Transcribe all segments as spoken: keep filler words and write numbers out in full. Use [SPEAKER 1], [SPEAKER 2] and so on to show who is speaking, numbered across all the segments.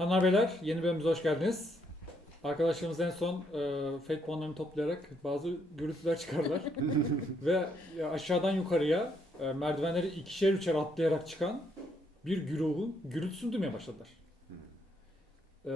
[SPEAKER 1] Hanlar beyler, yeni bölümümüze hoş geldiniz. Arkadaşlarımız en son e, fake puanlarını toplayarak bazı gürültüler çıkardılar. Ve ya, aşağıdan yukarıya e, merdivenleri ikişer üçer atlayarak çıkan bir güruhun gürültüsünü duymaya başladılar. E,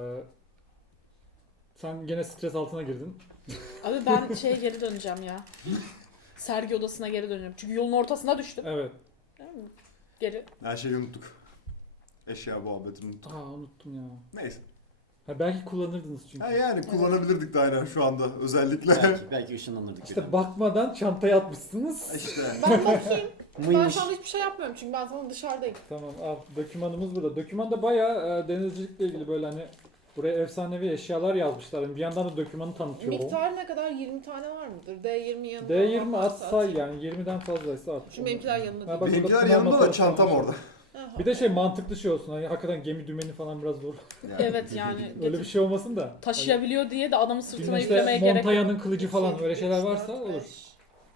[SPEAKER 1] sen gene stres altına girdin.
[SPEAKER 2] Abi ben şeye geri döneceğim ya. Sergi odasına geri döneceğim. Çünkü yolun ortasına düştüm.
[SPEAKER 1] Evet.
[SPEAKER 2] Değil mi? Geri.
[SPEAKER 3] Her şeyi unuttuk. Eşya muhabbetini unuttuk.
[SPEAKER 1] Aa unuttum ya.
[SPEAKER 3] Neyse.
[SPEAKER 1] Ha, belki kullanırdınız çünkü.
[SPEAKER 3] Ha yani kullanabilirdik de aynen şu anda özellikle.
[SPEAKER 4] Belki, belki ışınlanırdık.
[SPEAKER 1] İşte bakmadan çantaya atmışsınız.
[SPEAKER 3] işte.
[SPEAKER 2] Ben bakayım. Ben
[SPEAKER 4] Mıymış?
[SPEAKER 2] şu anda hiçbir şey yapmıyorum çünkü ben sana dışarıdayım.
[SPEAKER 1] Tamam al. Dokümanımız burada. Dokümanda bayağı e, denizcilikle ilgili böyle hani buraya efsanevi eşyalar yazmışlar. Yani bir yandan da dokümanı tanıtıyor o.
[SPEAKER 2] Miktarı ne kadar? yirmi tane var mıdır? D yirmi yanında.
[SPEAKER 1] D yirmi
[SPEAKER 2] olan
[SPEAKER 1] at
[SPEAKER 2] varsa
[SPEAKER 1] say yani yirmiden fazlaysa at.
[SPEAKER 2] Şu benimkiler yanında
[SPEAKER 1] Ha,
[SPEAKER 2] değil.
[SPEAKER 1] bak,
[SPEAKER 3] Benimkiler
[SPEAKER 1] burada
[SPEAKER 3] yanımda da
[SPEAKER 1] kullanma
[SPEAKER 3] çantam
[SPEAKER 1] falan
[SPEAKER 3] orada.
[SPEAKER 2] Aha.
[SPEAKER 1] Bir de şey mantıklı şey olsun. Hani hakikaten gemi dümeni falan biraz zor.
[SPEAKER 2] Evet yani.
[SPEAKER 1] Öyle bir şey olmasın da.
[SPEAKER 2] Taşıyabiliyor diye de adamın
[SPEAKER 1] Hani,
[SPEAKER 2] sırtına
[SPEAKER 1] işte
[SPEAKER 2] yüklemeye gerek yok.
[SPEAKER 1] Montaya'nın kılıcı falan
[SPEAKER 2] iki,
[SPEAKER 1] öyle şeyler
[SPEAKER 2] üç,
[SPEAKER 1] varsa
[SPEAKER 2] dört,
[SPEAKER 1] olur.
[SPEAKER 2] beş,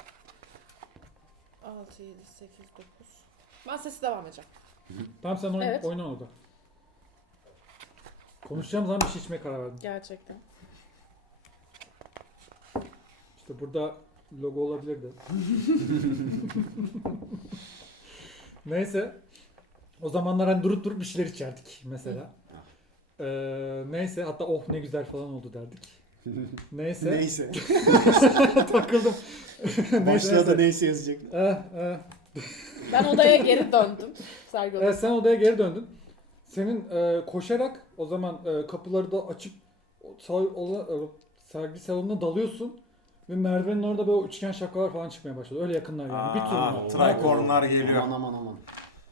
[SPEAKER 2] altı, yedi, sekiz, dokuz. Ben sesi devam edeceğim.
[SPEAKER 1] Tamam sen oyna,
[SPEAKER 2] Evet.
[SPEAKER 1] oyna orada. Konuşacağım zaman bir şey içmeye karar verdim.
[SPEAKER 2] Gerçekten.
[SPEAKER 1] İşte burada logo olabilirdi. Neyse. O zamanlar hani durup durup bir şeyler içerdik mesela. Ee, neyse hatta oh ne güzel falan oldu derdik. Neyse.
[SPEAKER 4] Neyse.
[SPEAKER 1] Takıldım.
[SPEAKER 4] Başlığa da neyse yazacak.
[SPEAKER 1] Eh, eh.
[SPEAKER 2] Ben odaya geri döndüm. Sergi
[SPEAKER 1] Evet,
[SPEAKER 2] odasına.
[SPEAKER 1] sen odaya geri döndün. Senin e, koşarak o zaman e, kapıları da açıp o sağ, ola, e, sergi salonuna dalıyorsun ve merdivenin orada böyle üçgen şapkalar falan çıkmaya başladı. Öyle yakınlar yani. bir
[SPEAKER 3] Aa,
[SPEAKER 1] tur.
[SPEAKER 3] tricornlar geliyor.
[SPEAKER 4] Aman aman aman.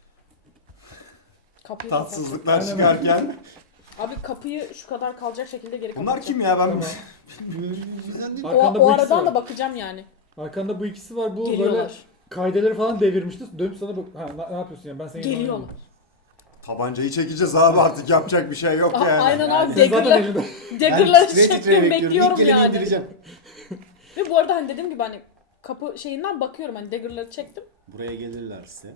[SPEAKER 2] Kapıyı
[SPEAKER 3] Tatsızlıklar
[SPEAKER 1] Aynen.
[SPEAKER 3] çıkarken.
[SPEAKER 2] kapat. Abi kapıyı şu kadar kalacak şekilde geri
[SPEAKER 3] Bunlar
[SPEAKER 2] kapatacağım.
[SPEAKER 3] kim ya ben?
[SPEAKER 1] Tamam.
[SPEAKER 2] O,
[SPEAKER 1] Arkanda
[SPEAKER 2] o
[SPEAKER 1] bu ikisi
[SPEAKER 2] aradan
[SPEAKER 1] var.
[SPEAKER 2] da bakacağım yani.
[SPEAKER 1] Arkanda bu ikisi var. Bu böyle
[SPEAKER 2] Geliyorlar.
[SPEAKER 1] kaydeleri falan devirmişti. Dönüp sana bak. Ha, ne, ne yapıyorsun yani? Ben seni
[SPEAKER 2] Geliyorlar.
[SPEAKER 3] Tabancayı çekeceğiz abi artık yapacak bir şey yok
[SPEAKER 2] Aa,
[SPEAKER 3] yani.
[SPEAKER 2] aynen
[SPEAKER 4] Yani
[SPEAKER 2] abi
[SPEAKER 1] Sen zaten
[SPEAKER 2] dagger'lar,
[SPEAKER 1] elinde.
[SPEAKER 2] dagger'lar
[SPEAKER 4] titre titre
[SPEAKER 2] çekmeyi bekliyorum
[SPEAKER 4] İlk geleni
[SPEAKER 2] yani.
[SPEAKER 4] indireceğim.
[SPEAKER 2] Ve bu arada hani dediğim gibi hani kapı şeyinden bakıyorum hani dagger'ları çektim.
[SPEAKER 4] Buraya gelirlerse.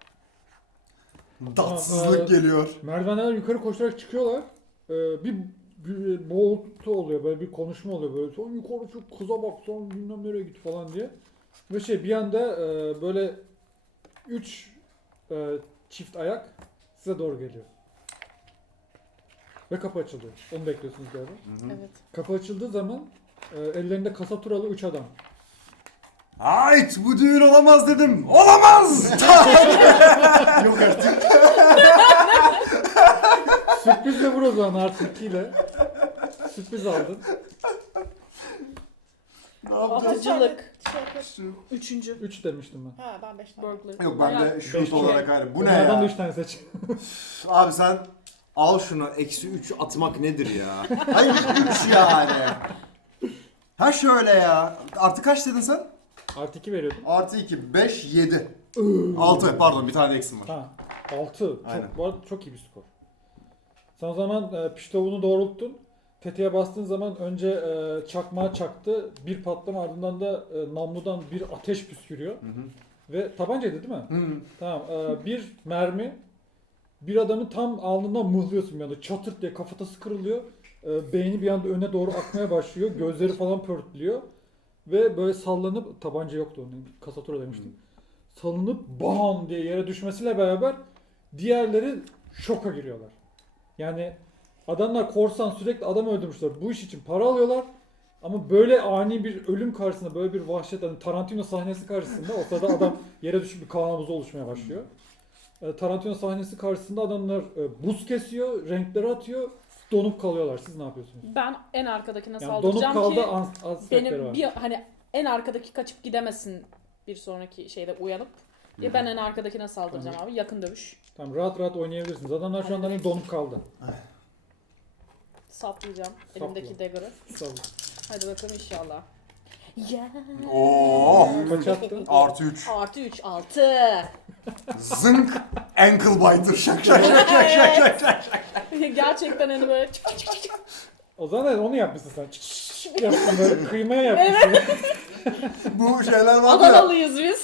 [SPEAKER 3] Tatsızlık
[SPEAKER 1] Aa,
[SPEAKER 3] geliyor.
[SPEAKER 1] Merdivenlerden yukarı koşarak çıkıyorlar. Ee, bir, bir boğultu oluyor. Böyle bir konuşma oluyor. Böyle son yukarı çık kıza bak son bilmem nereye git falan diye. Ve şey bir anda e, böyle üç e, çift ayak size doğru geliyor. Ve kapı açılıyor. Onu bekliyorsunuz galiba.
[SPEAKER 3] Hı hı.
[SPEAKER 2] Evet.
[SPEAKER 1] Kapı açıldığı zaman e, ellerinde kasaturalı üç adam.
[SPEAKER 3] Ait bu düğün olamaz dedim. Olamaz!
[SPEAKER 4] Yok artık.
[SPEAKER 1] Sürprizle vur o zaman artı iki ile. Sürpriz aldın.
[SPEAKER 3] Ne yapacağız?
[SPEAKER 2] Atıcılık.
[SPEAKER 3] Şu-
[SPEAKER 2] Üçüncü.
[SPEAKER 1] üç demiştim ben.
[SPEAKER 2] Ha ben beş tane. Burglar.
[SPEAKER 3] Yok ben de
[SPEAKER 1] Beş
[SPEAKER 3] şut
[SPEAKER 1] kere.
[SPEAKER 3] olarak ayrı. Bu ne
[SPEAKER 1] Bunlardan da
[SPEAKER 3] ya?
[SPEAKER 1] üç tane seç.
[SPEAKER 3] Abi sen al şunu. Eksi üç atmak nedir ya? Hayır üç yani. Ha şöyle ya. Artı kaç dedin sen?
[SPEAKER 1] Artı iki veriyordum.
[SPEAKER 3] Artı iki. beş, yedi. altı pardon bir tane eksim var.
[SPEAKER 1] Ha, altı.
[SPEAKER 3] Aynen.
[SPEAKER 1] Çok, bu arada çok iyi bir skor. Sen o zaman e, piştovunu doğrulttun. Tetiğe bastığın zaman önce e, çakmağa çaktı. Bir patlama ardından da e, namludan bir ateş püskürüyor.
[SPEAKER 3] Hı hı.
[SPEAKER 1] Ve tabancaydı değil mi?
[SPEAKER 3] Hı.
[SPEAKER 1] Tamam. E, bir mermi bir adamın tam alnından mıhlıyorsun bir anda. Çatırt diye kafatası kırılıyor. E, beyni bir anda öne doğru akmaya başlıyor. Gözleri falan pörtlüyor. Ve böyle sallanıp tabanca yoktu onun. Kasatura demiştim. Salınıp bam diye yere düşmesiyle beraber diğerleri şoka giriyorlar. Yani adamlar korsan sürekli adam öldürmüşler. Bu iş için para alıyorlar. Ama böyle ani bir ölüm karşısında, böyle bir vahşet, hani Tarantino sahnesi karşısında o sırada adam yere düşüp bir kan havuzu oluşmaya başlıyor. E, Tarantino sahnesi karşısında adamlar e, buz kesiyor, renkleri atıyor, donup kalıyorlar. Siz ne yapıyorsunuz?
[SPEAKER 2] Ben en arkadakine
[SPEAKER 1] Yani donup
[SPEAKER 2] saldıracağım
[SPEAKER 1] kaldı
[SPEAKER 2] ki
[SPEAKER 1] ans- aspektleri
[SPEAKER 2] benim
[SPEAKER 1] var.
[SPEAKER 2] bir hani en arkadaki kaçıp gidemesin bir sonraki şeyde uyanıp. Ya ben en arkadakine saldıracağım abi. Yakın dövüş.
[SPEAKER 1] Tamam, rahat rahat oynayabilirsiniz. Adamlar şu anda hani donup kaldı.
[SPEAKER 2] Saplayacağım
[SPEAKER 1] Sapla.
[SPEAKER 2] elimdeki dagger'ı.
[SPEAKER 1] Sağ olun.
[SPEAKER 2] Hadi bakalım inşallah. Ya.
[SPEAKER 3] Oo.
[SPEAKER 1] Kaç attın?
[SPEAKER 3] Artı üç.
[SPEAKER 2] Artı üç, altı.
[SPEAKER 3] Zınk. Ankle biter. Şak şak şak şak şak şak şak.
[SPEAKER 2] Gerçekten hani böyle çık çık çık çık.
[SPEAKER 1] O zaman onu yapmışsın sen. Çık çık çık yaptın böyle kıymaya yapmışsın.
[SPEAKER 3] Bu şeyler var ya.
[SPEAKER 2] Adanalıyız biz.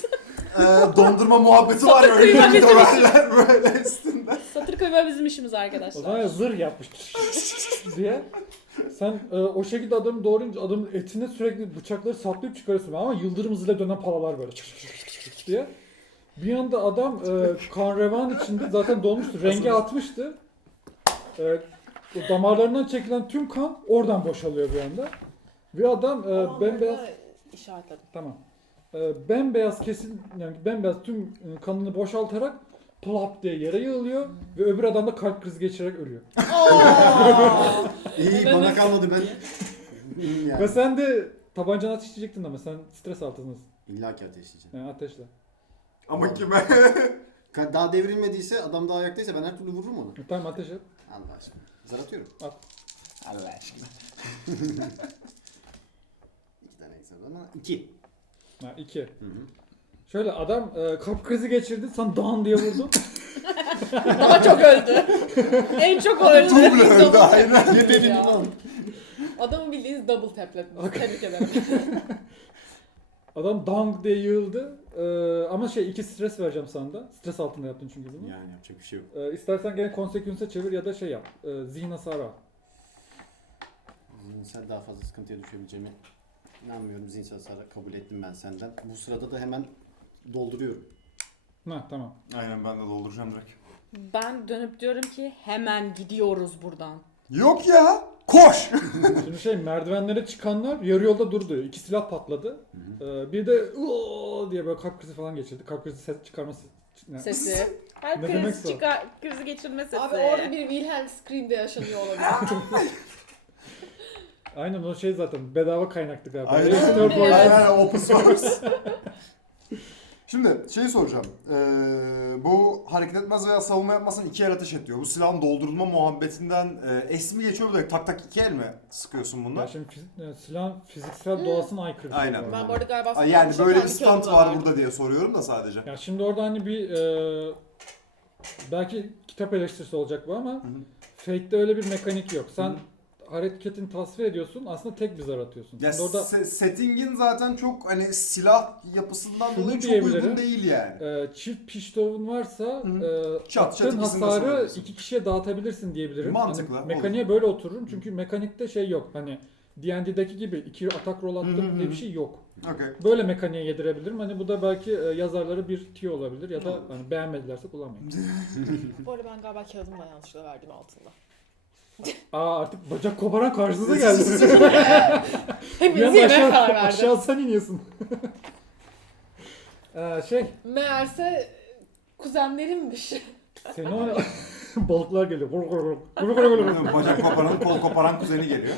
[SPEAKER 3] e, dondurma muhabbeti var ya.
[SPEAKER 2] Satır kıyma
[SPEAKER 3] Öyle
[SPEAKER 2] bizim
[SPEAKER 3] böyle, böyle üstünde.
[SPEAKER 2] Satır kıyma bizim işimiz
[SPEAKER 1] O
[SPEAKER 2] arkadaşlar.
[SPEAKER 1] zaman zırh yapmış diye. Sen e, o şekilde adamı doğrayınca adamın etine sürekli bıçakları saplayıp çıkarıyorsun ama yıldırım hızıyla dönen palalar böyle diye. Bir anda adam e, kan revan içinde zaten dolmuştu. Rengi atmıştı. E, o damarlarından çekilen tüm kan oradan boşalıyor bir anda. Ve adam e, bembeyaz
[SPEAKER 2] işaretledim.
[SPEAKER 1] tamam. E, bembeyaz kesin yani bembeyaz tüm e, kanını boşaltarak plop diye yere yığılıyor ve öbür adam da kalp krizi geçirerek ölüyor.
[SPEAKER 4] İyi
[SPEAKER 2] Ben
[SPEAKER 4] bana
[SPEAKER 2] de-
[SPEAKER 4] kalmadı ben. yani.
[SPEAKER 1] Ve sen de tabancanı ateşleyecektin ama sen stres altındasın.
[SPEAKER 4] İlla ki ateşleyeceğim.
[SPEAKER 1] Yani ateşle.
[SPEAKER 3] Ama kime?
[SPEAKER 4] Ka- Daha devrilmediyse, adam daha ayaktaysa ben her türlü vururum onu.
[SPEAKER 1] E, tamam ateş et.
[SPEAKER 4] Allah aşkına. Zar atıyorum.
[SPEAKER 1] At.
[SPEAKER 4] Allah aşkına. İki tane ekstra ama iki.
[SPEAKER 1] Ha, iki.
[SPEAKER 4] Hı hı.
[SPEAKER 1] Şöyle adam e, kalp krizi geçirdi, sen dan diye vurdun.
[SPEAKER 2] Daha çok öldü. En çok o öldü.
[SPEAKER 3] Double öldü,
[SPEAKER 2] Double
[SPEAKER 3] aynen.
[SPEAKER 2] tap
[SPEAKER 4] Yemedim
[SPEAKER 2] ya.
[SPEAKER 4] lan.
[SPEAKER 2] Adamı bildiğiniz double taplediniz. Tebrik ederim.
[SPEAKER 1] Adam dang diye yığıldı. E, ama şey iki stres vereceğim sana da. Stres altında yaptın çünkü bunu.
[SPEAKER 4] Yani yapacak bir şey yok.
[SPEAKER 1] E, istersen gene konsekünse çevir ya da şey yap. E, zihin hasarı al.
[SPEAKER 4] Zihinsel daha fazla sıkıntıya düşebileceğimi inanmıyorum. Zihinsel hasarı kabul ettim ben senden. Bu sırada da hemen dolduruyorum.
[SPEAKER 1] Ha tamam.
[SPEAKER 3] Aynen ben de dolduracağım direkt.
[SPEAKER 2] Ben dönüp diyorum ki hemen gidiyoruz buradan.
[SPEAKER 3] Yok ya. Koş.
[SPEAKER 1] Şimdi şey merdivenlere çıkanlar yarı yolda durdu. İki silah patladı. E, bir de "Uuu" diye böyle kalp krizi falan geçirdi. Kalp krizi ses çıkarması. Ne?
[SPEAKER 2] Sesi. Her
[SPEAKER 1] Ne
[SPEAKER 2] kriz
[SPEAKER 1] demekse o.
[SPEAKER 2] çıkar, krizi geçirme sesi.
[SPEAKER 5] Abi orada bir Wilhelm Scream'de yaşanıyor olabilir.
[SPEAKER 1] Aynen o şey zaten bedava kaynaktı galiba.
[SPEAKER 3] Aynen.
[SPEAKER 1] Editor boy-
[SPEAKER 3] Aynen open source. Şimdi şeyi soracağım. Ee, bu hareket etmez veya savunma yapmasın iki el ateş et diyor. Bu silahın doldurulma muhabbetinden e, es mi geçiyor da tak tak iki el mi sıkıyorsun
[SPEAKER 1] Ya
[SPEAKER 3] bunlar?
[SPEAKER 1] şimdi fizik, e, silahın fiziksel doğasına aykırı bir şey
[SPEAKER 3] Aynen.
[SPEAKER 1] bu
[SPEAKER 5] Ben
[SPEAKER 1] arada.
[SPEAKER 5] bu arada galiba
[SPEAKER 3] Ay, Yani
[SPEAKER 5] sana
[SPEAKER 3] böyle bir
[SPEAKER 5] kendi
[SPEAKER 3] stand
[SPEAKER 5] kağıdımda
[SPEAKER 3] var
[SPEAKER 5] verdim.
[SPEAKER 3] burada diye soruyorum da sadece.
[SPEAKER 1] Ya şimdi orada hani bir e, belki kitap eleştirisi olacak bu ama
[SPEAKER 3] hı.
[SPEAKER 1] Fate'de öyle bir mekanik yok. Sen hareketini tasvir ediyorsun aslında tek bir zar atıyorsun.
[SPEAKER 3] Ya
[SPEAKER 1] Şimdi orada
[SPEAKER 3] se- settingin zaten çok hani silah yapısından
[SPEAKER 1] Şunu
[SPEAKER 3] dolayı çok
[SPEAKER 1] diyebilirim.
[SPEAKER 3] uygun değil yani.
[SPEAKER 1] e, çift pistolun varsa
[SPEAKER 3] Hı.
[SPEAKER 1] e,
[SPEAKER 3] Çat,
[SPEAKER 1] attığın
[SPEAKER 3] çat ikisini de
[SPEAKER 1] hasarı
[SPEAKER 3] savunabilirsin.
[SPEAKER 1] iki kişiye dağıtabilirsin diyebilirim.
[SPEAKER 3] Mantıklı,
[SPEAKER 1] Hani
[SPEAKER 3] olur.
[SPEAKER 1] mekaniğe böyle otururum çünkü mekanikte şey yok. Hani D and D'deki gibi iki atak rol
[SPEAKER 3] Hı hı
[SPEAKER 1] attım diye
[SPEAKER 3] hı.
[SPEAKER 1] bir şey yok.
[SPEAKER 3] Okey.
[SPEAKER 1] Böyle mekaniğe yedirebilirim. Hani bu da belki e, yazarlara bir tüyo olabilir ya da hani beğenmedilerse kullanmayın.
[SPEAKER 5] Bu arada ben galiba kağıdımı da yanlışlıkla verdim altında.
[SPEAKER 1] Aa artık bacak koparan karşınıza geldi. bir
[SPEAKER 5] Hepiniz
[SPEAKER 1] anda
[SPEAKER 5] yemeğe
[SPEAKER 1] aşağı,
[SPEAKER 5] karar verdim.
[SPEAKER 1] aşağı sen iniyorsun. ee, şey
[SPEAKER 5] Meğerse kuzenlerimmiş.
[SPEAKER 1] seni o balıklar geliyor. Vur, vur, vur. Vur, vur, vur, vur.
[SPEAKER 3] Bacak koparan, kol koparan kuzeni geliyor.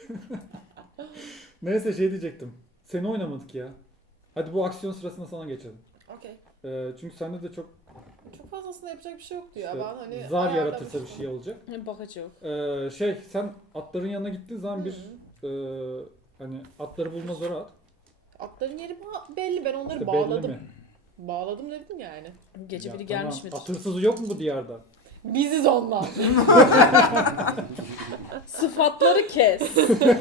[SPEAKER 1] Neyse şey diyecektim. Seni oynamadık ya. Hadi bu aksiyon sırasında sana geçelim.
[SPEAKER 5] Okey.
[SPEAKER 1] Ee, çünkü sende de çok
[SPEAKER 5] Çok fazlasında yapacak bir şey yoktu ya.
[SPEAKER 1] işte
[SPEAKER 5] Ben hani
[SPEAKER 1] zar
[SPEAKER 5] ayarlamıştım.
[SPEAKER 1] yaratırsa bir şey olacak.
[SPEAKER 2] Bakacağım.
[SPEAKER 1] Ee, şey sen atların yanına gittiğin zaman bir
[SPEAKER 5] Hı.
[SPEAKER 1] e, hani atları bulma zora at.
[SPEAKER 5] Atların yeri ba- belli. Ben onları
[SPEAKER 1] İşte
[SPEAKER 5] bağladım.
[SPEAKER 1] belli mi?
[SPEAKER 5] Bağladım dedim yani.
[SPEAKER 2] Gece
[SPEAKER 1] Ya
[SPEAKER 2] biri
[SPEAKER 1] tamam,
[SPEAKER 2] gelmiş midir?
[SPEAKER 1] At hırsızı yok mu bu diyarda?
[SPEAKER 5] Biziz onlar.
[SPEAKER 2] Sıfatları kes.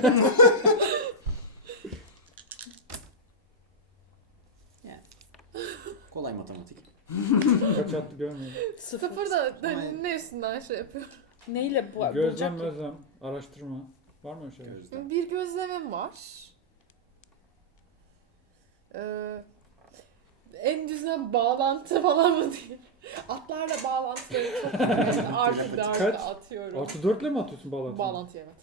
[SPEAKER 4] Kolay matematik.
[SPEAKER 1] Kaç attı görmüyorum.
[SPEAKER 5] Sıfır da
[SPEAKER 4] Ama-
[SPEAKER 5] hani ne üstünden şey yapıyor.
[SPEAKER 2] Neyle bu?
[SPEAKER 1] Gözlem
[SPEAKER 2] bulacak ki?
[SPEAKER 1] gözlem araştırma. Var mı öyle şey?
[SPEAKER 4] Gözden.
[SPEAKER 5] Bir gözlemim var. Ee, en düzgün bağlantı falan mı diyeyim? Atlarla bağlantıları çok artı dörtte
[SPEAKER 1] Kaç?
[SPEAKER 5] atıyorum.
[SPEAKER 1] Artı dörtle mi atıyorsun bağlantıyı?
[SPEAKER 5] Bağlantı evet.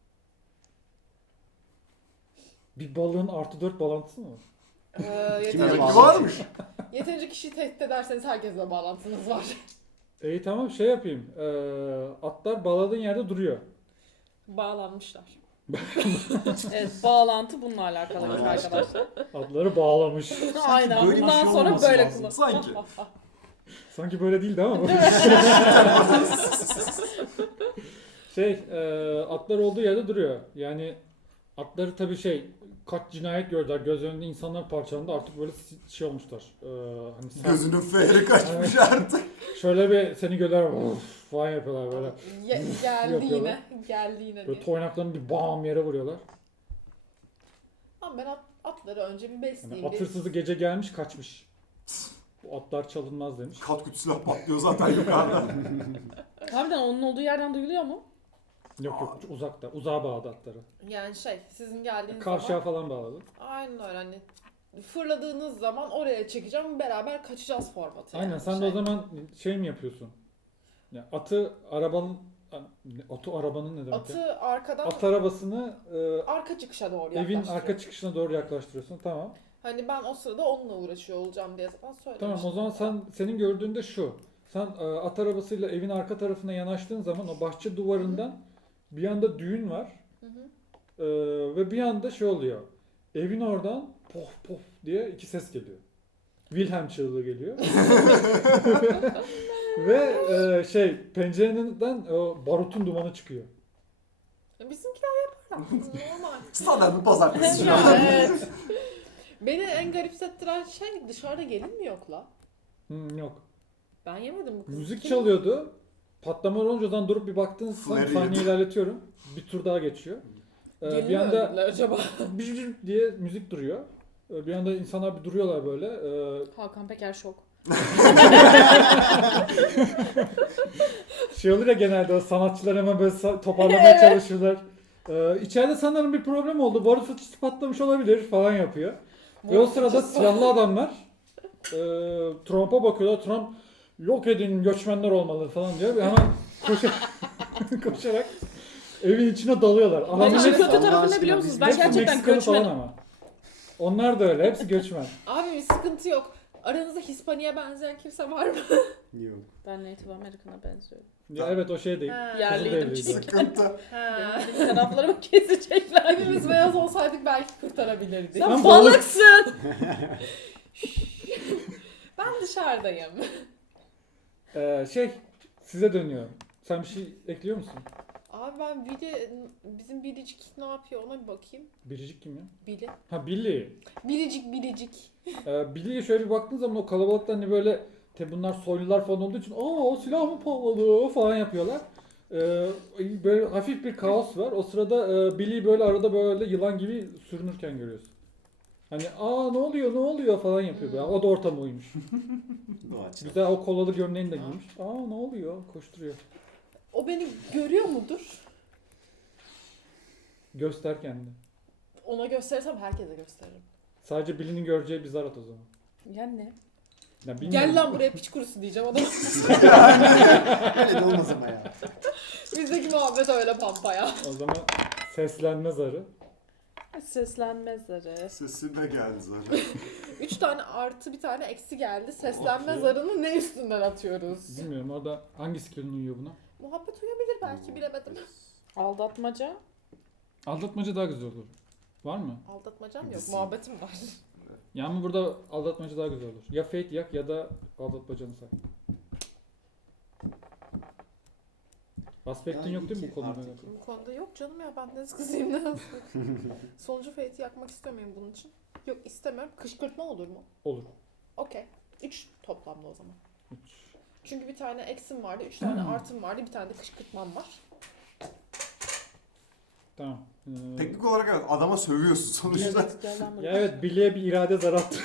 [SPEAKER 1] Bir balığın artı dört bağlantısı mı var?
[SPEAKER 5] Ee,
[SPEAKER 4] Kime
[SPEAKER 5] yeterince,
[SPEAKER 3] Demek ki
[SPEAKER 4] bağlı?
[SPEAKER 3] varmış.
[SPEAKER 5] yeterince kişiyi tehdit ederseniz herkesle bağlantınız var.
[SPEAKER 1] İyi tamam şey yapayım. Ee, atlar bağladığın yerde duruyor.
[SPEAKER 5] Bağlanmışlar.
[SPEAKER 2] Evet, bağlantı bununla alakalıymış
[SPEAKER 4] Aynen.
[SPEAKER 2] arkadaşlar.
[SPEAKER 1] Atları bağlamış.
[SPEAKER 2] Aynen.
[SPEAKER 3] böyle bir
[SPEAKER 2] Bundan
[SPEAKER 3] şey
[SPEAKER 2] sonra
[SPEAKER 3] olması
[SPEAKER 2] böyle
[SPEAKER 3] lazım,
[SPEAKER 2] kullan.
[SPEAKER 3] sanki.
[SPEAKER 1] Sanki böyle değildi ama. şey e, atlar olduğu yerde duruyor. Yani atları tabii şey kaç cinayet gördüler. Göz önünde insanlar parçalandı. Artık böyle si- şey olmuşlar. Ee, hani sen
[SPEAKER 3] Gözünün fehri kaçmış artık.
[SPEAKER 1] şöyle bir seni görürler of falan yapıyorlar böyle.
[SPEAKER 5] Ye- geldi
[SPEAKER 1] Yapıyorlar.
[SPEAKER 5] yine. Geldi yine
[SPEAKER 1] Böyle
[SPEAKER 5] diye.
[SPEAKER 1] toynaklarını bir bam yere vuruyorlar.
[SPEAKER 5] Ama ben at- atları önce bir
[SPEAKER 1] Yani
[SPEAKER 5] besleyeyim.
[SPEAKER 1] at
[SPEAKER 5] bir-
[SPEAKER 1] hırsızı gece gelmiş kaçmış. Bu atlar çalınmaz demiş.
[SPEAKER 3] Kat kutu silah patlıyor zaten yukarıda.
[SPEAKER 2] Harbiden onun olduğu yerden duyuluyor mu?
[SPEAKER 1] Yok yok uzakta. Uzağa bağladı atları.
[SPEAKER 5] Yani şey sizin geldiğiniz
[SPEAKER 1] Kavşağa
[SPEAKER 5] zaman
[SPEAKER 1] falan bağladı.
[SPEAKER 5] aynen öyle hani fırladığınız zaman oraya çekeceğim beraber kaçacağız formatı.
[SPEAKER 1] Aynen
[SPEAKER 5] yani.
[SPEAKER 1] sen de
[SPEAKER 5] Şey.
[SPEAKER 1] o zaman şey mi yapıyorsun? Ya atı arabanın atı arabanın ne demek ya?
[SPEAKER 5] Atı arkadan
[SPEAKER 1] At arabasını e,
[SPEAKER 5] arka çıkışa doğru
[SPEAKER 1] evin
[SPEAKER 5] yaklaştırıyorum.
[SPEAKER 1] arka çıkışına doğru yaklaştırıyorsun. Tamam.
[SPEAKER 5] Hani ben o sırada onunla uğraşıyor olacağım diye zaten söylemiştim.
[SPEAKER 1] Tamam o zaman sen senin gördüğünde şu. Sen e, at arabasıyla evin arka tarafına yanaştığın zaman o bahçe duvarından bir yanda düğün var.
[SPEAKER 5] Hı hı.
[SPEAKER 1] E, ve bir anda şey oluyor. Evin oradan pof pof diye iki ses geliyor. Wilhelm çığlığı geliyor. Ve e, şey pencereden o barutun dumanı çıkıyor.
[SPEAKER 5] Bizimkiler yapar aslında normal.
[SPEAKER 3] Standart bir pazartesi şu an.
[SPEAKER 5] Evet. Beni en garipsettiren şey dışarıda gelin mi yok la?
[SPEAKER 1] Hmm, yok.
[SPEAKER 5] Ben yemedim bu kızı.
[SPEAKER 1] Müzik
[SPEAKER 5] Kim?
[SPEAKER 1] çalıyordu. Patlama olunca oradan durup bir baktığın zaman
[SPEAKER 3] Flare
[SPEAKER 1] sahneyi
[SPEAKER 3] yedi.
[SPEAKER 1] ilerletiyorum. Bir tur daha geçiyor. Ee,
[SPEAKER 5] Gelin
[SPEAKER 1] bir
[SPEAKER 5] mi
[SPEAKER 1] anda
[SPEAKER 5] öldürdüler acaba?
[SPEAKER 1] bir diye müzik duruyor. Ee, Bir anda insanlar bir duruyorlar böyle. Ee,
[SPEAKER 2] Hakan Peker şok.
[SPEAKER 1] Şey olur ya genelde o sanatçılar hemen böyle sa- toparlamaya çalışırlar. Ee, içeride sanırım bir problem oldu. Barut fıçısı patlamış olabilir falan yapıyor. Ve o sırada silahlı adamlar e, Trump'a bakıyorlar. Trump yok edin göçmenler olmalı falan diyor. Ve hemen koşa koşarak evin içine dalıyorlar.
[SPEAKER 2] Ben
[SPEAKER 1] Adamların
[SPEAKER 2] işin
[SPEAKER 1] hepsi,
[SPEAKER 2] kötü
[SPEAKER 4] Allah
[SPEAKER 2] tarafı ne
[SPEAKER 4] aşkına
[SPEAKER 2] biliyor musunuz?
[SPEAKER 4] biz-
[SPEAKER 2] Ben
[SPEAKER 1] hepsi
[SPEAKER 2] gerçekten
[SPEAKER 1] Meksikalı falan
[SPEAKER 2] göçmenim.
[SPEAKER 1] ama. Onlar da öyle. Hepsi göçmen.
[SPEAKER 5] Abi bir sıkıntı yok. Aranızda Hispani'ye benzeyen kimse var mı?
[SPEAKER 4] Yok.
[SPEAKER 2] Ben Native American'a benziyorum.
[SPEAKER 1] Ya evet o şey değil.
[SPEAKER 5] Ha.
[SPEAKER 2] Yerliydim
[SPEAKER 1] Kızılderili.
[SPEAKER 2] çünkü.
[SPEAKER 3] Sıkıntı.
[SPEAKER 5] Ha.
[SPEAKER 2] Benim taraflarımı kesecekler.
[SPEAKER 5] Hepimiz beyaz olsaydık belki kurtarabilirdik.
[SPEAKER 2] Sen
[SPEAKER 1] Ben
[SPEAKER 2] balıksın.
[SPEAKER 5] Ben dışarıdayım.
[SPEAKER 1] Ee, şey size dönüyorum. Sen bir şey ekliyor musun?
[SPEAKER 5] Abi ben Billy, bizim Biricik ne yapıyor ona bir bakayım.
[SPEAKER 1] Biricik kim ya?
[SPEAKER 5] Billy.
[SPEAKER 1] Ha Billy.
[SPEAKER 5] Biricik Biricik.
[SPEAKER 1] Ee, Billy'ye şöyle bir baktığın zaman o kalabalıkta hani böyle tabi bunlar soylular falan olduğu için aa silah mı patladı falan yapıyorlar. Ee, böyle hafif bir kaos var. O sırada e, Billy'yi böyle arada böyle yılan gibi sürünürken görüyorsun. Hani aa ne oluyor ne oluyor falan yapıyor. Yani o da ortama uymuş.
[SPEAKER 4] Doğaçlama.
[SPEAKER 1] Güzel o kolalı gömleğini de giymiş. Aa ne oluyor koşturuyor.
[SPEAKER 5] O beni görüyor mudur?
[SPEAKER 1] Göster kendini.
[SPEAKER 5] Ona gösterirsem herkese gösteririm.
[SPEAKER 1] Sadece Billy'nin göreceği bir zar at o zaman.
[SPEAKER 2] Yani ne?
[SPEAKER 1] Ya bilmiyorum.
[SPEAKER 5] Gel lan buraya piç kurusu diyeceğim. O da
[SPEAKER 4] Öyle de olmaz ama ya.
[SPEAKER 5] bizdeki muhabbet öyle pampa ya.
[SPEAKER 1] O zaman seslenme zarı.
[SPEAKER 2] Seslenmezleri.
[SPEAKER 3] Sesime geldi zaten.
[SPEAKER 5] Üç tane artı bir tane eksi geldi. Seslenme
[SPEAKER 1] Okey.
[SPEAKER 5] zarını ne üstünden atıyoruz?
[SPEAKER 1] Bilmiyorum orada hangi skill'in uyuyor buna?
[SPEAKER 5] Muhabbet uyabilir belki bilemedim.
[SPEAKER 2] Aldatmaca.
[SPEAKER 1] Aldatmaca daha güzel olur. Var mı?
[SPEAKER 5] Aldatmacam yok.
[SPEAKER 3] Bizim-
[SPEAKER 5] Muhabbetim var.
[SPEAKER 1] Ya ama burada aldatmaca daha güzel olur. Ya fate yak ya da aldatmacanı say. Aspektin
[SPEAKER 4] Ya
[SPEAKER 1] yok değil mi
[SPEAKER 4] iki
[SPEAKER 1] bu konuda?
[SPEAKER 4] artı
[SPEAKER 1] alakalı?
[SPEAKER 5] Bu konuda yok canım ya ben deniz kızıyım ne yazık. Sonucu feyti yakmak istemiyorum bunun için. Yok istemiyorum. Kışkırtma olur mu?
[SPEAKER 1] Olur.
[SPEAKER 5] Okey. Üç toplamda o zaman.
[SPEAKER 1] Üç.
[SPEAKER 5] Çünkü bir tane eksim vardı, üç tane artım vardı, bir tane de kışkırtmam var.
[SPEAKER 1] Tamam. Ee,
[SPEAKER 3] Teknik olarak evet adama sövüyorsun sonuçta.
[SPEAKER 2] Evet, gel lan buraya.
[SPEAKER 1] ya evet Billy'e bir irade zar attı.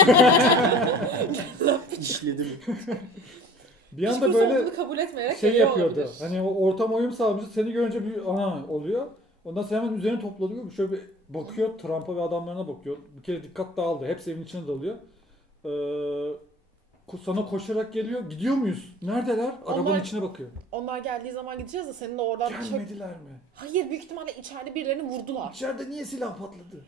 [SPEAKER 4] İşledim.
[SPEAKER 1] Bir anda
[SPEAKER 5] Kışkırtma
[SPEAKER 1] böyle
[SPEAKER 5] olduğunu kabul etmeyerek
[SPEAKER 1] şey
[SPEAKER 5] geliyor
[SPEAKER 1] yapıyordu.
[SPEAKER 5] olabilir.
[SPEAKER 1] Hani o ortam uyum sağlamıştı. Seni görünce bir ana oluyor. Ondan sonra hemen üzerine toplanıyor. Şöyle bir bakıyor Trump'a ve adamlarına bakıyor. Bir kere dikkat dağıldı. Hepsi evin içine dalıyor. Ee, ko- sana koşarak geliyor. Gidiyor muyuz? Neredeler? Arabanın
[SPEAKER 5] Onlar-
[SPEAKER 1] içine bakıyor.
[SPEAKER 5] Onlar geldiği zaman gideceğiz de senin de oradan çak...
[SPEAKER 1] Gelmediler mi?
[SPEAKER 5] Hayır büyük ihtimalle içeride birilerini vurdular.
[SPEAKER 1] İçeride niye silah patladı?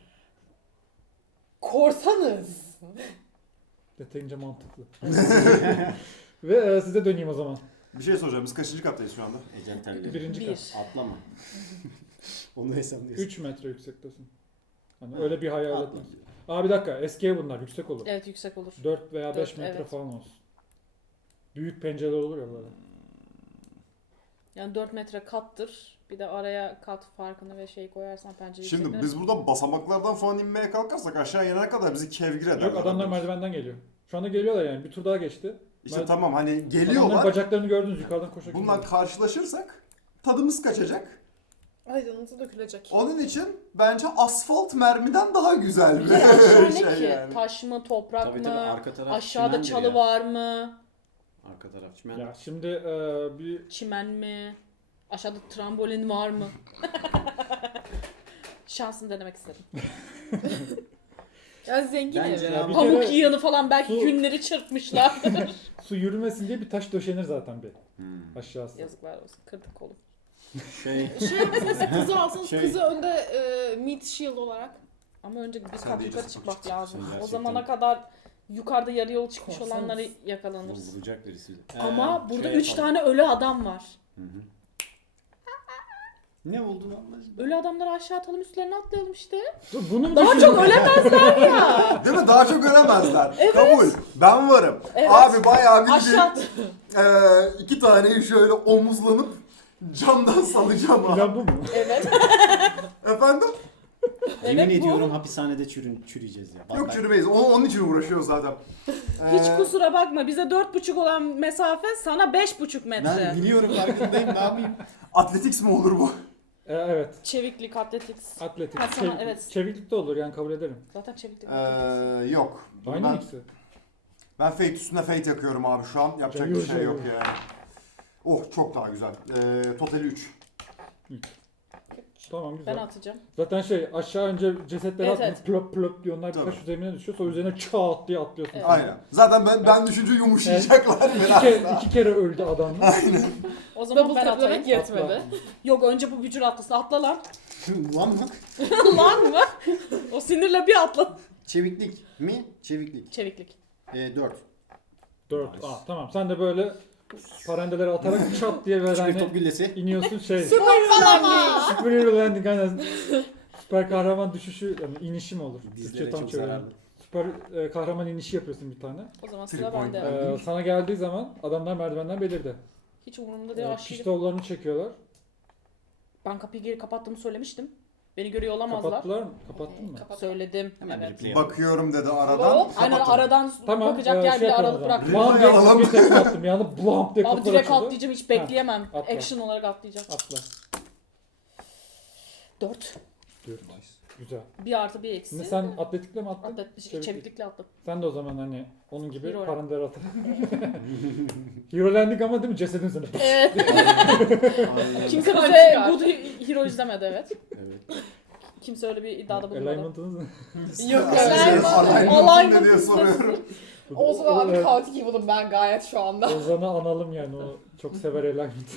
[SPEAKER 5] Korsanız.
[SPEAKER 1] Detayınca mantıklı. Ve e, size döneyim o zaman.
[SPEAKER 3] Bir şey soracağım. Biz kaçıncı kattayız şu anda?
[SPEAKER 4] Ecel terli.
[SPEAKER 1] Birinci
[SPEAKER 2] Bir.
[SPEAKER 1] kat.
[SPEAKER 4] Atlama. Onu hesaplıyorsun.
[SPEAKER 1] üç metre yüksektesin. Hani öyle bir hayal
[SPEAKER 4] Atla.
[SPEAKER 1] etmez. Aa bir dakika eskiye bunlar yüksek olur.
[SPEAKER 2] Evet yüksek olur.
[SPEAKER 1] dört veya beş
[SPEAKER 2] Dört,
[SPEAKER 1] metre
[SPEAKER 2] evet.
[SPEAKER 1] falan olsun. Büyük pencereler olur ya böyle.
[SPEAKER 2] Yani dört metre kattır. Bir de araya kat farkını ve şey koyarsan pencere
[SPEAKER 3] Şimdi
[SPEAKER 2] yüksekliğine-
[SPEAKER 3] biz buradan basamaklardan falan inmeye kalkarsak aşağı inene kadar bizi kevgir ederler.
[SPEAKER 1] Yok adamlar merdivenden geliyor. Şu anda geliyorlar yani. Bir tur daha geçti.
[SPEAKER 3] İşte
[SPEAKER 1] Mer-
[SPEAKER 3] tamam hani
[SPEAKER 1] Adamların
[SPEAKER 3] geliyorlar.
[SPEAKER 1] bacaklarını gördünüz yukarıdan koşarak.
[SPEAKER 3] Bununla
[SPEAKER 1] geliyor.
[SPEAKER 3] karşılaşırsak tadımız kaçacak.
[SPEAKER 5] Ay canınıza dökülecek.
[SPEAKER 3] Onun için bence asfalt mermiden daha güzel bir
[SPEAKER 2] Aşağı ne
[SPEAKER 3] şey
[SPEAKER 2] ki?
[SPEAKER 3] yani.
[SPEAKER 2] Taş mı, toprak
[SPEAKER 4] Tabii
[SPEAKER 2] mı?
[SPEAKER 4] tabii arka taraf
[SPEAKER 2] Aşağıda
[SPEAKER 4] çimendir
[SPEAKER 2] çalı
[SPEAKER 4] ya.
[SPEAKER 2] var mı?
[SPEAKER 4] Arka taraf çimen.
[SPEAKER 1] Ya şimdi e, bir
[SPEAKER 2] Çimen mi? Aşağıda trambolin var mı? Şansını denemek istedim.
[SPEAKER 5] Ya zengin
[SPEAKER 4] Bence
[SPEAKER 5] evi.
[SPEAKER 4] ya
[SPEAKER 1] bir
[SPEAKER 2] Pamuk
[SPEAKER 1] kere
[SPEAKER 2] yığını falan belki
[SPEAKER 1] su-
[SPEAKER 2] günleri çırpmışlardır.
[SPEAKER 1] su yürümesin diye bir taş döşenir zaten bir
[SPEAKER 4] Hmm.
[SPEAKER 1] aşağısı.
[SPEAKER 2] Yazıklar olsun. Kırdık kolu.
[SPEAKER 4] Şey
[SPEAKER 5] Şey mesela kızı alsanız
[SPEAKER 4] Şey-
[SPEAKER 5] kızı önde e, meat shield olarak.
[SPEAKER 2] Ama önce bir
[SPEAKER 3] Sen
[SPEAKER 2] kat
[SPEAKER 3] de
[SPEAKER 2] yukarı
[SPEAKER 3] iyice
[SPEAKER 2] çıkmak
[SPEAKER 3] sapık
[SPEAKER 2] lazım.
[SPEAKER 4] çıktın
[SPEAKER 2] O
[SPEAKER 4] gerçekten.
[SPEAKER 2] zamana kadar yukarıda yarı yol çıkmış
[SPEAKER 5] Korsanız.
[SPEAKER 2] olanları yakalanırız.
[SPEAKER 4] vuracak birisi. Ee,
[SPEAKER 2] Ama burada
[SPEAKER 4] şey
[SPEAKER 2] üç
[SPEAKER 4] yapalım.
[SPEAKER 2] tane ölü adam var.
[SPEAKER 4] Hı hı. Ne oldu lan?
[SPEAKER 2] Ölü adamları aşağı atalım, üstlerine atlayalım işte.
[SPEAKER 1] Dur, bunu mu
[SPEAKER 2] Daha
[SPEAKER 1] düşündün?
[SPEAKER 2] çok ölemezler ya.
[SPEAKER 3] Değil mi? Daha çok ölemezler.
[SPEAKER 2] Evet.
[SPEAKER 3] Kabul. Ben varım.
[SPEAKER 2] Evet.
[SPEAKER 3] Abi bayağı bildiğin
[SPEAKER 2] Aşağı at.
[SPEAKER 3] eee iki taneyi şöyle omuzlanıp camdan salacağım abi.
[SPEAKER 1] Plan bu mu?
[SPEAKER 2] Evet.
[SPEAKER 3] Efendim?
[SPEAKER 4] Yemin
[SPEAKER 2] Evet, bu.
[SPEAKER 4] ediyorum hapishanede çürün, çürüyeceğiz ya. Bak,
[SPEAKER 3] Yok
[SPEAKER 4] ben-
[SPEAKER 3] çürümeyiz. Onun, onun için uğraşıyoruz zaten.
[SPEAKER 2] Hiç
[SPEAKER 3] Eee,
[SPEAKER 2] kusura bakma, bize dört buçuk olan mesafe sana beş buçuk metre.
[SPEAKER 4] Ben biliyorum farkındayım ne yapayım?
[SPEAKER 3] Athletics mi olur bu?
[SPEAKER 1] E, evet.
[SPEAKER 2] Çeviklik, atletik.
[SPEAKER 1] Atletik.
[SPEAKER 2] Ha, sana,
[SPEAKER 1] Çev-
[SPEAKER 2] evet.
[SPEAKER 1] Çeviklik de olur yani kabul ederim.
[SPEAKER 2] Zaten çeviklik.
[SPEAKER 3] Eee yok.
[SPEAKER 1] Aynı
[SPEAKER 3] ben,
[SPEAKER 1] mı ikisi?
[SPEAKER 3] ben fate üstüne fate yakıyorum abi şu an. Yapacak bir
[SPEAKER 1] Yürü,
[SPEAKER 3] şey
[SPEAKER 1] yürü.
[SPEAKER 3] yok yani. Oh çok daha güzel. Eee totali üç.
[SPEAKER 1] Tamam
[SPEAKER 2] Ben
[SPEAKER 1] güzel.
[SPEAKER 2] atacağım.
[SPEAKER 1] Zaten şey aşağı önce cesetleri
[SPEAKER 2] Evet,
[SPEAKER 1] atmış
[SPEAKER 2] evet.
[SPEAKER 1] plop plop diyor. Onlar birkaç
[SPEAKER 3] Tabii.
[SPEAKER 1] üzerine düşüyor. Sonra üzerine çat diye atlıyorsun.
[SPEAKER 2] Evet.
[SPEAKER 3] Aynen. Zaten ben ben düşünce yumuşayacaklar
[SPEAKER 1] İki,
[SPEAKER 3] biraz
[SPEAKER 1] kere,
[SPEAKER 3] daha.
[SPEAKER 1] iki kere öldü adamlar.
[SPEAKER 3] Aynen.
[SPEAKER 2] O zaman
[SPEAKER 5] Double
[SPEAKER 2] ben atayım.
[SPEAKER 5] taplemek yetmedi.
[SPEAKER 1] Atla.
[SPEAKER 2] Yok, önce bu bücür atlasın. Atla lan.
[SPEAKER 4] Lan mı?
[SPEAKER 2] Lan mı? O sinirle bir atla.
[SPEAKER 4] Çeviklik mi? Çeviklik.
[SPEAKER 2] Çeviklik.
[SPEAKER 4] Ee, dört.
[SPEAKER 1] Dört.
[SPEAKER 4] Nice.
[SPEAKER 1] Aa, tamam sen de böyle parendeleri atarak çat diye böyle
[SPEAKER 4] Şimdi
[SPEAKER 1] hani
[SPEAKER 4] top güllesi.
[SPEAKER 1] iniyorsun şey.
[SPEAKER 5] Saçmalama.
[SPEAKER 1] Super landing aynen. Süper kahraman düşüşü yani inişi mi olur?
[SPEAKER 4] Dizlere
[SPEAKER 1] Türkçe tam
[SPEAKER 4] çok
[SPEAKER 1] çevirelim.
[SPEAKER 4] zararlı.
[SPEAKER 1] Süper e, kahraman inişi yapıyorsun bir tane.
[SPEAKER 2] O zaman
[SPEAKER 3] Three
[SPEAKER 2] sıra
[SPEAKER 3] point.
[SPEAKER 2] bende.
[SPEAKER 1] Ee, sana geldiği zaman adamlar merdivenden belirdi.
[SPEAKER 2] Hiç umurumda değil.
[SPEAKER 1] Ee,
[SPEAKER 2] aşırı.
[SPEAKER 1] pistollarını çekiyorlar.
[SPEAKER 2] Ben kapıyı geri kapattığımı söylemiştim. Beni görüyor olamazlar.
[SPEAKER 1] Kapattılar mı? Kapattın mı?
[SPEAKER 2] Kapat. Söyledim.
[SPEAKER 4] Hemen
[SPEAKER 2] evet.
[SPEAKER 4] bir play yapalım.
[SPEAKER 3] Bakıyorum dedi aradan.
[SPEAKER 5] Hop,
[SPEAKER 2] Aynen
[SPEAKER 3] kapatın.
[SPEAKER 2] aradan
[SPEAKER 1] Tamam.
[SPEAKER 2] bakacak
[SPEAKER 1] e,
[SPEAKER 2] yer
[SPEAKER 1] şey
[SPEAKER 2] bile
[SPEAKER 1] yapalım o
[SPEAKER 2] aralık
[SPEAKER 1] zaman.
[SPEAKER 2] bırakmıyor.
[SPEAKER 1] Bam diye
[SPEAKER 3] Yalan.
[SPEAKER 1] bir tekme attım. Yani blam diye
[SPEAKER 2] Abi
[SPEAKER 1] kapılar
[SPEAKER 2] direkt
[SPEAKER 1] açıldı.
[SPEAKER 2] atlayacağım, hiç bekleyemem.
[SPEAKER 1] atla.
[SPEAKER 2] Action olarak atlayacağım.
[SPEAKER 1] Atla.
[SPEAKER 2] Dört.
[SPEAKER 1] Diyor. Güzel.
[SPEAKER 2] Bir artı bir eksi.
[SPEAKER 1] Şimdi sen atletikle mi attın?
[SPEAKER 2] Atlet,
[SPEAKER 1] Çeviklik.
[SPEAKER 2] çeviklikle attım.
[SPEAKER 1] Sen de o zaman hani onun gibi
[SPEAKER 2] Hero
[SPEAKER 1] parandeleri atın. Hero landing ama değil mi? Cesedin seni.
[SPEAKER 2] Evet.
[SPEAKER 4] Aynen.
[SPEAKER 2] Kimse
[SPEAKER 5] Kan
[SPEAKER 2] bize
[SPEAKER 5] çıkar.
[SPEAKER 2] Good Hero izlemedi, evet.
[SPEAKER 4] Evet.
[SPEAKER 2] Kimse öyle bir iddiada bulunmadı.
[SPEAKER 1] Alignment'ınız mı?
[SPEAKER 5] Yok,
[SPEAKER 3] Alignment
[SPEAKER 5] alignment.
[SPEAKER 3] ne diye soruyorum.
[SPEAKER 5] O zaman abi
[SPEAKER 1] Evet.
[SPEAKER 5] kaotik evil'ım ben gayet şu anda.
[SPEAKER 1] Ozan'ı analım yani o çok sever alignment.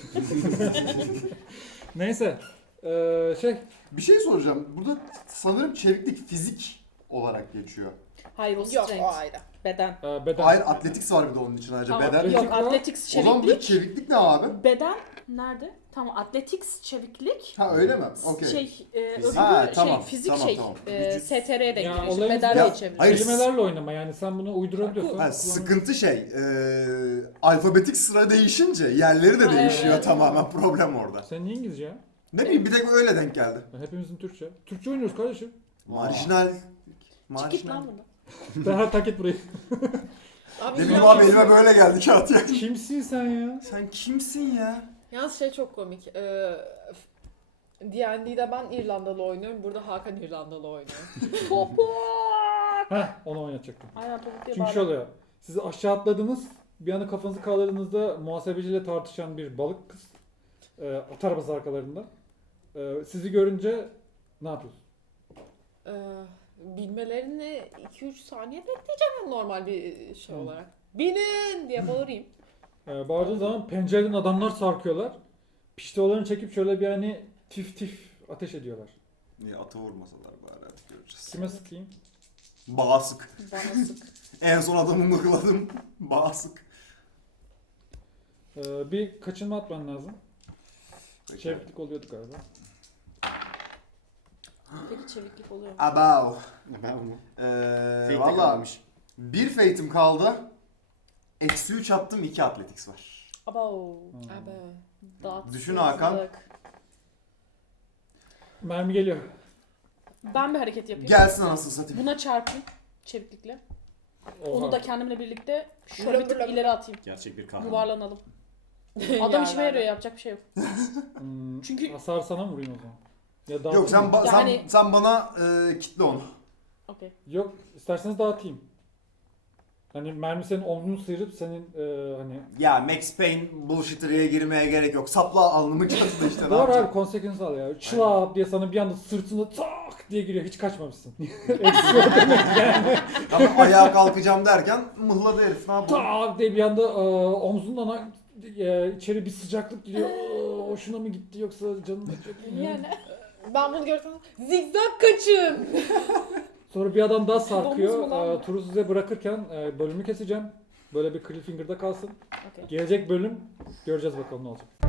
[SPEAKER 1] Neyse. Ee, şey
[SPEAKER 3] Bir şey soracağım. Burada sanırım çeviklik fizik olarak geçiyor.
[SPEAKER 2] Hayır, o
[SPEAKER 5] Yok
[SPEAKER 2] strength.
[SPEAKER 5] o ayrı.
[SPEAKER 2] Beden.
[SPEAKER 1] e, beden.
[SPEAKER 3] Hayır athletics var bir de onun için ayrıca.
[SPEAKER 2] Tamam,
[SPEAKER 3] Beden.
[SPEAKER 1] Atletik
[SPEAKER 2] Yok,
[SPEAKER 1] var.
[SPEAKER 2] athletics
[SPEAKER 3] O zaman bu
[SPEAKER 2] çeviklik.
[SPEAKER 3] çeviklik ne abi?
[SPEAKER 2] Beden nerede? Tamam, athletics çeviklik.
[SPEAKER 3] Ha öyle mi? Okey.
[SPEAKER 2] Şey, e,
[SPEAKER 4] Fizik.
[SPEAKER 2] öbürü
[SPEAKER 3] Ha,
[SPEAKER 2] şey,
[SPEAKER 3] tamam,
[SPEAKER 2] fizik
[SPEAKER 3] tamam,
[SPEAKER 2] şey,
[SPEAKER 3] tamam.
[SPEAKER 2] e,
[SPEAKER 4] Vücut.
[SPEAKER 2] S T R'ye denk
[SPEAKER 1] Ya,
[SPEAKER 2] geliyor. İşte
[SPEAKER 1] olayımız-
[SPEAKER 2] beden
[SPEAKER 3] Ya,
[SPEAKER 2] diye çeviriyor.
[SPEAKER 3] hayır,
[SPEAKER 1] Kelimelerle oynama yani sen bunu uydurabiliyorsun.
[SPEAKER 3] Ha,
[SPEAKER 1] kullan-
[SPEAKER 3] sıkıntı şey, e, alfabetik sıra değişince yerleri de
[SPEAKER 2] Ha,
[SPEAKER 3] değişiyor
[SPEAKER 2] evet.
[SPEAKER 3] tamamen problem orada.
[SPEAKER 1] Sen niye İngilizce ya?
[SPEAKER 3] Ne bileyim bir tek öyle denk geldi.
[SPEAKER 1] Ya hepimizin Türkçe. Türkçe oynuyoruz kardeşim.
[SPEAKER 3] Marjinal.
[SPEAKER 2] Çık git
[SPEAKER 3] Marjinal.
[SPEAKER 2] lan buradan.
[SPEAKER 1] Derhal tak et burayı.
[SPEAKER 5] Abi
[SPEAKER 3] Ne bileyim
[SPEAKER 5] yalnız-
[SPEAKER 3] abi elime böyle geldi kağıt ya.
[SPEAKER 1] Kimsin sen ya?
[SPEAKER 3] Sen kimsin ya?
[SPEAKER 5] Yalnız şey çok komik. Ee, D and D'de ben İrlandalı oynuyorum. Burada Hakan İrlandalı oynuyor.
[SPEAKER 2] Topuk.
[SPEAKER 1] Heh onu oynatacaktım.
[SPEAKER 2] Aynen topuk diye
[SPEAKER 1] Çünkü şey
[SPEAKER 2] bağırıyor.
[SPEAKER 1] oluyor. Siz aşağı atladınız. Bir anda kafanızı kaldırdığınızda muhasebeciyle tartışan bir balık kız. E, at arabası arkalarında. E, sizi görünce ne yapıyorsun?
[SPEAKER 5] Ee, bilmelerini iki üç saniye bekleyeceğim yani normal bir şey
[SPEAKER 1] Hı.
[SPEAKER 5] olarak. Binin diye bağırayım.
[SPEAKER 1] E, bağırdığın zaman pencereden adamlar sarkıyorlar. Piştolarını çekip şöyle bir hani tif tif ateş ediyorlar.
[SPEAKER 3] Niye ata vurmasalar bari artık göreceğiz.
[SPEAKER 1] Kime sıkayım?
[SPEAKER 3] Bağa sık.
[SPEAKER 2] Bana sık.
[SPEAKER 3] En son adamı mıhladım. Bağa sık.
[SPEAKER 1] E, bir kaçınma atman lazım. Çeviklik oluyordu galiba.
[SPEAKER 2] Peki çeviklik oluyor mu?
[SPEAKER 3] Abav.
[SPEAKER 4] Ben bunu.
[SPEAKER 3] Ee,
[SPEAKER 4] Fate'de
[SPEAKER 3] Valla
[SPEAKER 4] kalmış.
[SPEAKER 3] bir fate'im kaldı. Eksi üç attım, iki athletics var.
[SPEAKER 2] Abo.
[SPEAKER 1] Hmm.
[SPEAKER 5] Abi.
[SPEAKER 2] Dağıtsızlık.
[SPEAKER 3] Düşün Hakan.
[SPEAKER 1] Mermi geliyor.
[SPEAKER 2] Ben bir hareket yapayım.
[SPEAKER 3] Gelsin anasını satayım.
[SPEAKER 2] Buna çarpayım çeviklikle. Onu
[SPEAKER 1] Oha.
[SPEAKER 2] da kendimle birlikte şöyle bir tık
[SPEAKER 5] Bırak, bırak.
[SPEAKER 2] ileri atayım.
[SPEAKER 4] Gerçek bir kahraman.
[SPEAKER 2] Yuvarlanalım. Adam
[SPEAKER 5] Yerlerde.
[SPEAKER 2] işime yarıyor, yapacak bir şey yok.
[SPEAKER 1] Hmm,
[SPEAKER 2] Çünkü-
[SPEAKER 1] hasar sana mı vurayım o zaman? Ya dağıtayım
[SPEAKER 3] Yok sen,
[SPEAKER 1] mı?
[SPEAKER 3] ba- sen,
[SPEAKER 2] Yani-
[SPEAKER 3] sen bana e, kitle onu.
[SPEAKER 2] Okey.
[SPEAKER 1] Yok isterseniz dağıtayım. Hani mermi senin omzunu sıyırıp senin e, hani...
[SPEAKER 3] Ya Max Payne bullshit'e girmeye gerek yok. Sapla alnımı çattı işte. ne
[SPEAKER 1] Doğru
[SPEAKER 3] yapacağım?
[SPEAKER 1] abi konsekans al ya. Çılap diye sana bir anda sırtına tak diye giriyor. Hiç kaçmamışsın. Eksi o demek yani.
[SPEAKER 3] Ama ayağa kalkacağım derken mıhladı herif ne yapalım?
[SPEAKER 1] Tak diye bir anda e, omzundan e, içeri bir sıcaklık giriyor. E, hoşuna mı gitti yoksa canın acıyor mu?
[SPEAKER 2] Yani
[SPEAKER 5] Ben bunu görsem zigzag kaçın.
[SPEAKER 1] Sonra bir adam daha sarkıyor.
[SPEAKER 2] Domuz mu lan bu?
[SPEAKER 1] E, turu size bırakırken e, bölümü keseceğim. Böyle bir cliffhanger'da kalsın.
[SPEAKER 2] okey.
[SPEAKER 1] Gelecek bölüm göreceğiz bakalım ne olacak.